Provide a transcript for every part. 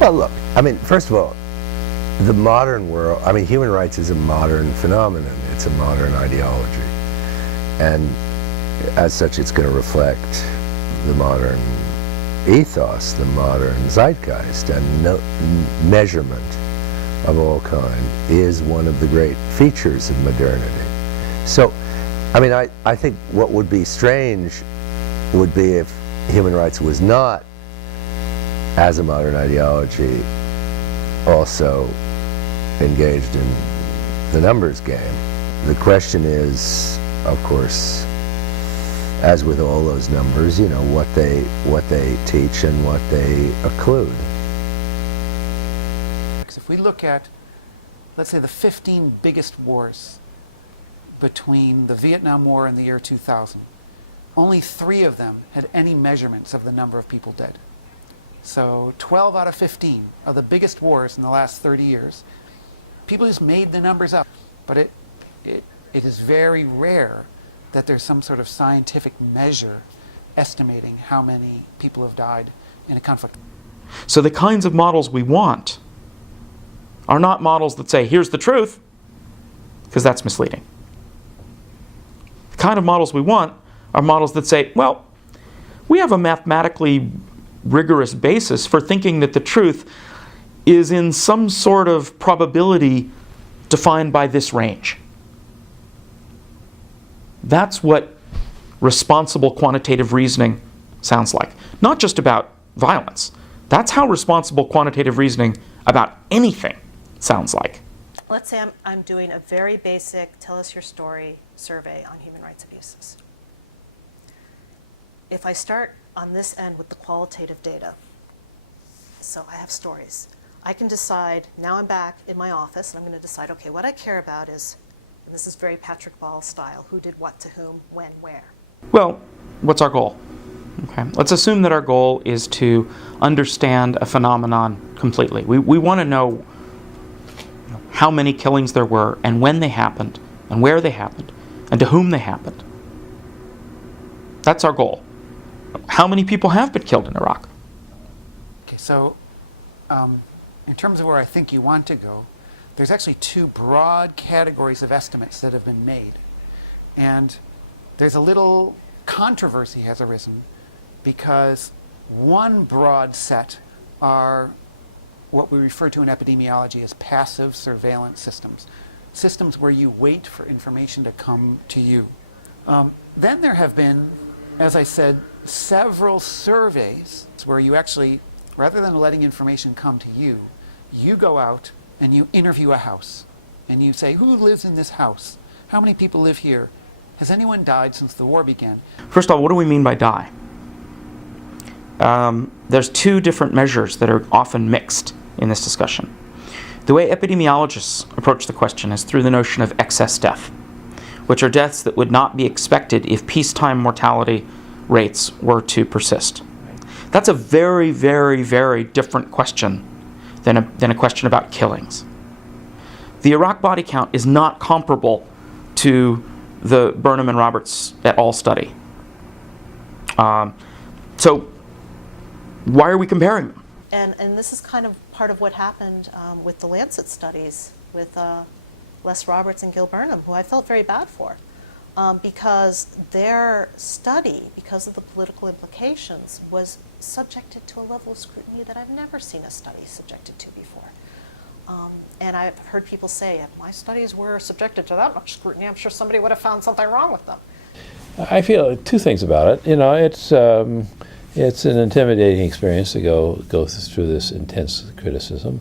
Well, look, I mean, first of all, the modern world, I mean, human rights is a modern phenomenon. It's a modern ideology. And as such, it's going to reflect the modern ethos, the modern zeitgeist, and no, measurement of all kind is one of the great features of modernity. So, I mean, I think what would be strange would be if human rights was not, as a modern ideology, also engaged in the numbers game. The question is, of course, as with all those numbers, you know, what they teach and what they occlude. If we look at, let's say, the 15 biggest wars between the Vietnam War and the year 2000, only 3 of them had any measurements of the number of people dead. So 12 out of 15 of the biggest wars in the last 30 years, people just made the numbers up. But it is very rare that there's some sort of scientific measure estimating how many people have died in a conflict. So the kinds of models we want are not models that say, here's the truth, because that's misleading. The kind of models we want are models that say, well, we have a mathematically rigorous basis for thinking that the truth is in some sort of probability defined by this range. That's what responsible quantitative reasoning sounds like. Not just about violence. That's how responsible quantitative reasoning about anything sounds like. Let's say I'm doing a very basic tell us your story survey on human rights abuses. If I start on this end with the qualitative data, so I have stories, I can decide, now I'm back in my office, and I'm going to decide, okay, what I care about is, and this is very Patrick Ball style, who did what to whom, when, where. Well, what's our goal? Okay. Let's assume that our goal is to understand a phenomenon completely. We want to know how many killings there were, and when they happened, and where they happened, and to whom they happened. That's our goal. How many people have been killed in Iraq? Okay, so in terms of where I think you want to go, there's actually 2 broad categories of estimates that have been made. And there's a little controversy has arisen because one broad set are what we refer to in epidemiology as passive surveillance systems. Systems where you wait for information to come to you. Then there have been, as I said, several surveys where you actually, rather than letting information come to you, you go out and you interview a house. And you say, who lives in this house? How many people live here? Has anyone died since the war began? First of all, what do we mean by die? There's 2 different measures that are often mixed in this discussion. The way epidemiologists approach the question is through the notion of excess death, which are deaths that would not be expected if peacetime mortality rates were to persist. That's a very, very, very different question than a question about killings. The Iraq body count is not comparable to the Burnham and Roberts et al. Study. So why are we comparing them? And this is kind of part of what happened with the Lancet studies with Les Roberts and Gil Burnham, who I felt very bad for. Because their study, because of the political implications, was subjected to a level of scrutiny that I've never seen a study subjected to before. And I've heard people say, if my studies were subjected to that much scrutiny, I'm sure somebody would have found something wrong with them. I feel 2 things about it. You know, it's an intimidating experience to go through this intense criticism.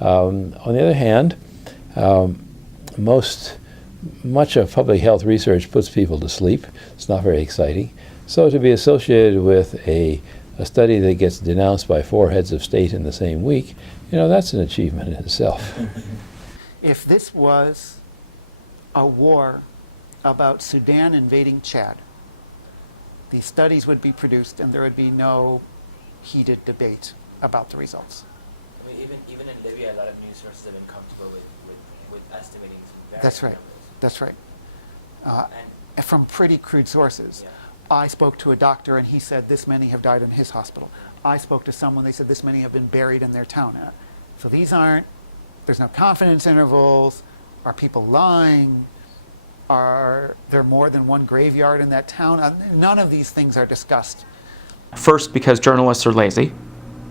On the other hand, much of public health research puts people to sleep. It's not very exciting. So to be associated with a study that gets denounced by 4 heads of state in the same week, you know, that's an achievement in itself. If this was a war about Sudan invading Chad, the studies would be produced and there would be no heated debate about the results. I mean, even in Libya, a lot of news sources have been comfortable with estimating various That's right. numbers. That's right. And from pretty crude sources. Yeah. I spoke to a doctor and he said this many have died in his hospital. I spoke to someone, they said this many have been buried in their town. So these aren't, there's no confidence intervals. Are people lying? Are there more than one graveyard in that town? None of these things are discussed. First, because journalists are lazy.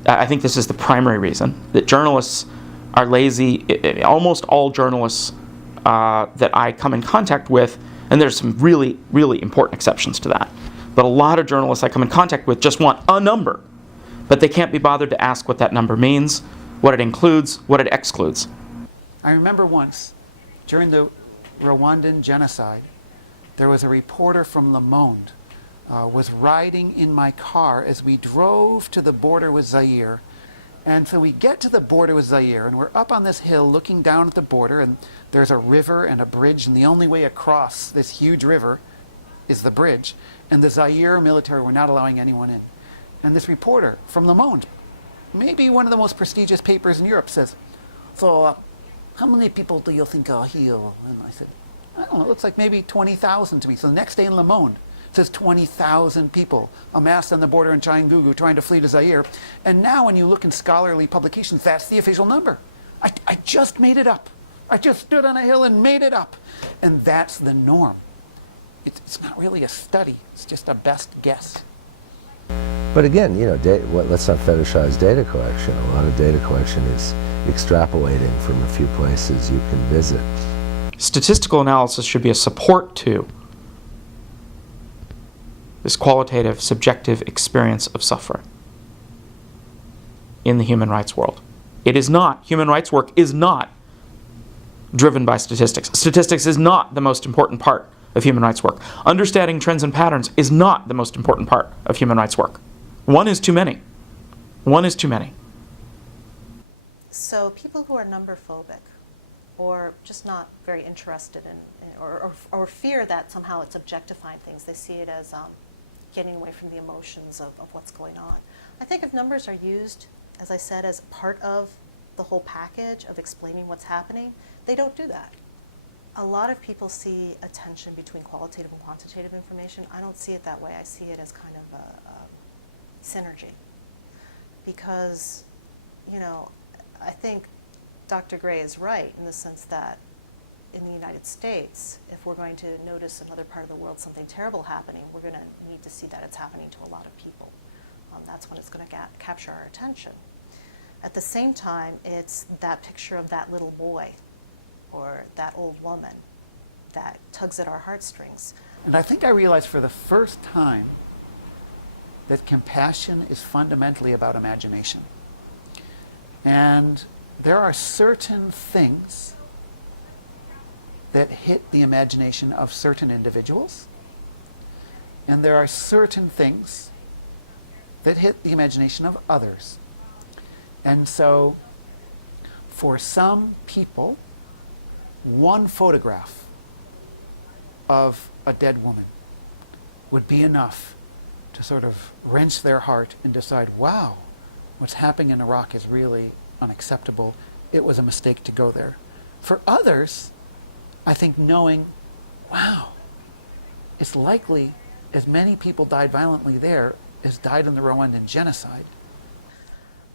I think this is the primary reason, that journalists are lazy. Almost all journalists that I come in contact with, and there's some really, really important exceptions to that, but a lot of journalists I come in contact with just want a number, but they can't be bothered to ask what that number means, what it includes, what it excludes. I remember once, during the Rwandan genocide, there was a reporter from Le Monde was riding in my car as we drove to the border with Zaire. And so we get to the border with Zaire, and we're up on this hill looking down at the border, and there's a river and a bridge, and the only way across this huge river is the bridge. And the Zaire military were not allowing anyone in. And this reporter from Le Monde, maybe one of the most prestigious papers in Europe, says, so how many people do you think are here? And I said, I don't know, it looks like maybe 20,000 to me. So the next day in Le Monde, it says 20,000 people amassed on the border in Chingugu trying to flee to Zaire. And now when you look in scholarly publications, that's the official number. I just made it up. I just stood on a hill and made it up. And that's the norm. It's not really a study. It's just a best guess. But again, you know, let's not fetishize data collection. A lot of data collection is extrapolating from a few places you can visit. Statistical analysis should be a support to this qualitative, subjective experience of suffering in the human rights world. It is not, human rights work is not driven by statistics. Statistics is not the most important part of human rights work. Understanding trends and patterns is not the most important part of human rights work. One is too many. One is too many. So people who are number phobic or just not very interested in or fear that somehow it's objectifying things, they see it as getting away from the emotions of what's going on. I think if numbers are used, as I said, as part of the whole package of explaining what's happening, they don't do that. A lot of people see a tension between qualitative and quantitative information. I don't see it that way. I see it as kind of a synergy. Because, you know, I think Dr. Gray is right in the sense that in the United States, if we're going to notice another part of the world something terrible happening, we're going to need to see that it's happening to a lot of people. That's when it's going to capture our attention. At the same time, it's that picture of that little boy or that old woman that tugs at our heartstrings. And I think I realized for the first time that compassion is fundamentally about imagination. And there are certain things that hit the imagination of certain individuals, and there are certain things that hit the imagination of others. And so, for some people, one photograph of a dead woman would be enough to sort of wrench their heart and decide, wow, what's happening in Iraq is really unacceptable. It was a mistake to go there. For others, I think knowing, wow, it's likely as many people died violently there as died in the Rwandan genocide.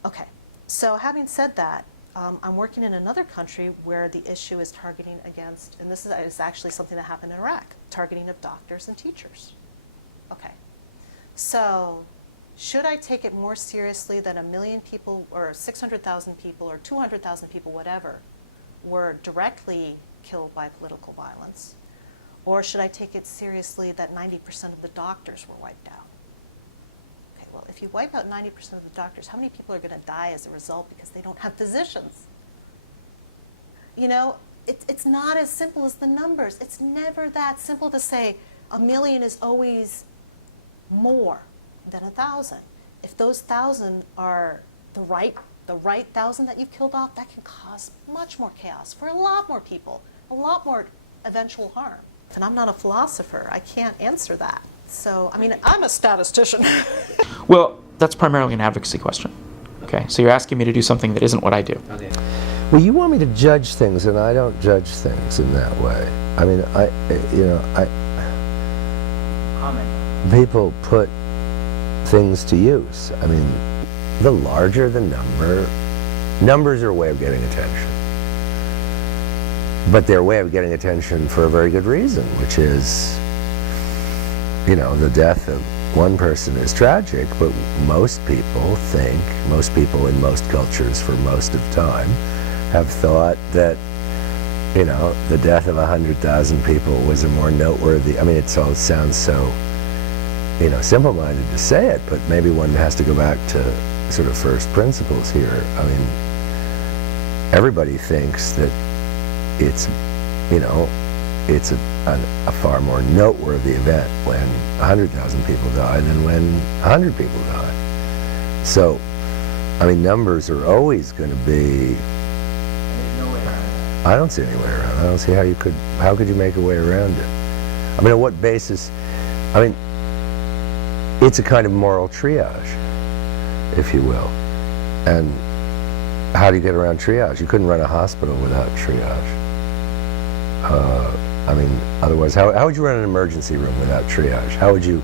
Okay, so having said that, I'm working in another country where the issue is targeting against, and this is actually something that happened in Iraq, targeting of doctors and teachers. Okay, so should I take it more seriously than 1 million people or 600,000 people or 200,000 people, whatever, were directly killed by political violence? Or should I take it seriously that 90% of the doctors were wiped out? Okay, well, if you wipe out 90% of the doctors, how many people are going to die as a result because they don't have physicians? You know, it's not as simple as the numbers. It's never that simple to say 1 million is always more than 1,000. If those 1,000 are the right 1,000 that you've killed off, that can cause much more chaos for a lot more people, a lot more eventual harm. And I'm not a philosopher. I can't answer that. So, I mean, I'm a statistician. Well, that's primarily an advocacy question. Okay, so you're asking me to do something that isn't what I do. Well, you want me to judge things, and I don't judge things in that way. I mean, people put things to use. I mean, the larger the number, numbers are a way of getting attention. But they're a way of getting attention for a very good reason, which is, you know, the death of one person is tragic, but most people think, most people in most cultures for most of time, have thought that, you know, the death of 100,000 people was a more noteworthy, I mean, it all sounds so, you know, simple-minded to say it, but maybe one has to go back to sort of first principles here. I mean, everybody thinks that it's, you know, it's a far more noteworthy event when 100,000 people die than when 100 people die. So, I mean, numbers are always going to be. There's no way around it. I don't see any way around it. I don't see how could you make a way around it? I mean, on what basis? I mean, it's a kind of moral triage, if you will. And how do you get around triage? You couldn't run a hospital without triage. I mean, otherwise, how would you run an emergency room without triage? How would you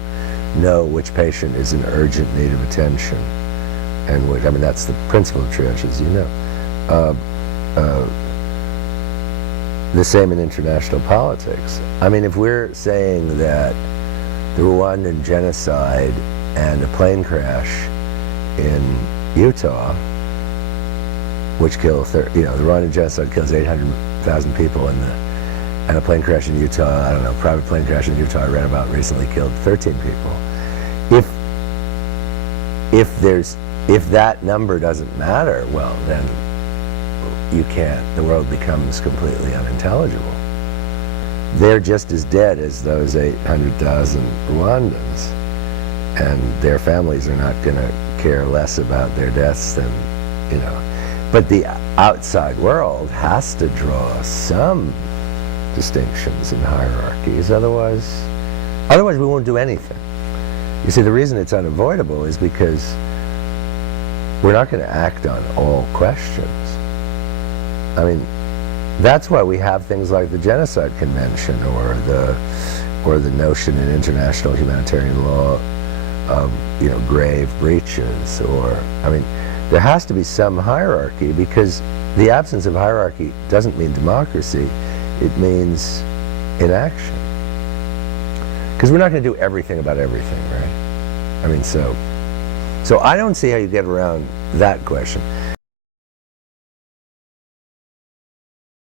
know which patient is in urgent need of attention? And which, I mean, that's the principle of triage, as you know. The same in international politics. I mean, if we're saying that the Rwandan genocide and a plane crash in Utah, which killed, you know, the Rwandan genocide kills 800,000 people, and a plane crash in Utah, I don't know, private plane crash in Utah I read about recently killed 13 people. If that number doesn't matter, well, then you can't, the world becomes completely unintelligible. They're just as dead as those 800,000 Rwandans, and their families are not going to care less about their deaths than, you know. But the outside world has to draw some distinctions and hierarchies, otherwise we won't do anything. You see, the reason it's unavoidable is because we're not going to act on all questions. I mean, that's why we have things like the Genocide Convention or the notion in international humanitarian law of, you know, grave breaches, or, I mean, there has to be some hierarchy, because the absence of hierarchy doesn't mean democracy, it means inaction. Because we're not going to do everything about everything, right? I mean, so I don't see how you get around that question.